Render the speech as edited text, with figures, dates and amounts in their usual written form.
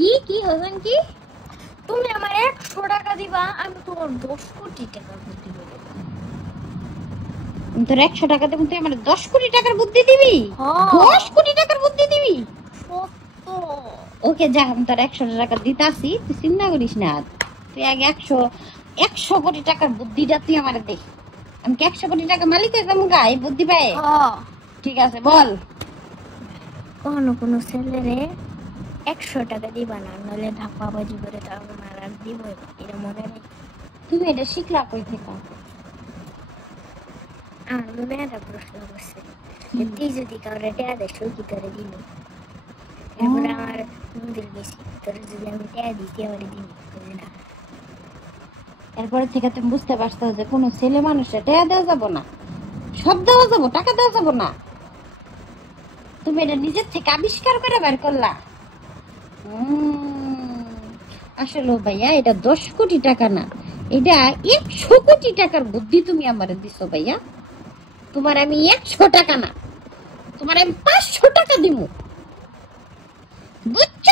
কি কি হবেন কি? তুমি আমার 100 টাকা দিবা, আমি তোমার 10 কোটি টাকার বুদ্ধি বলে দেব। তোর 100 টাকা দেবো, তুই আমার 10 কোটি টাকার বুদ্ধি দিবি? 10 কোটি টাকার বুদ্ধি দিবি? সত্য। ওকে যা, আমি তোর 100 টাকা দিতাছি, তুই চিন্তা করিস না। তুই আগে 100 কোটি টাকার বুদ্ধিটা তুই আমার দে। আমি কি 100 কোটি টাকা মালিক হয়ে যাবো গা এই বুদ্ধি পায়ে? ঠিক আছে বল। কোনো ছেলেরে 100 টাকা দিবা না, নইলে ধাপ্পাবাজি করে তোমার আর দিব এটা মনে নেই। তুমি এটা শিখলা কই থেকে? আমি মেয়েরা প্রশ্ন করছে যে তুই যদি কাউরে টেয়া দেশ কি করে দিবি? এরপরে আমার মন্দির গেছি, তোর যদি আমি টেয়া দিই তুই আমার দিবি না। এরপরে থেকে তুমি বুঝতে পারছো যে কোনো ছেলে মানুষের টাকা দেওয়া যাবো না, সব দেওয়া যাবো, টাকা দেওয়া যাবো না। তুমি এটা নিজের থেকে আবিষ্কার করে বের করলা। আসলে ভাইয়া এটা 10 কোটি টাকা না, এটা 100 কোটি টাকার বুদ্ধি তুমি আমার দিছো ভাইয়া। তোমার আমি 100 টাকা না, তোমার আমি 500 টাকা দিব, বুঝছো?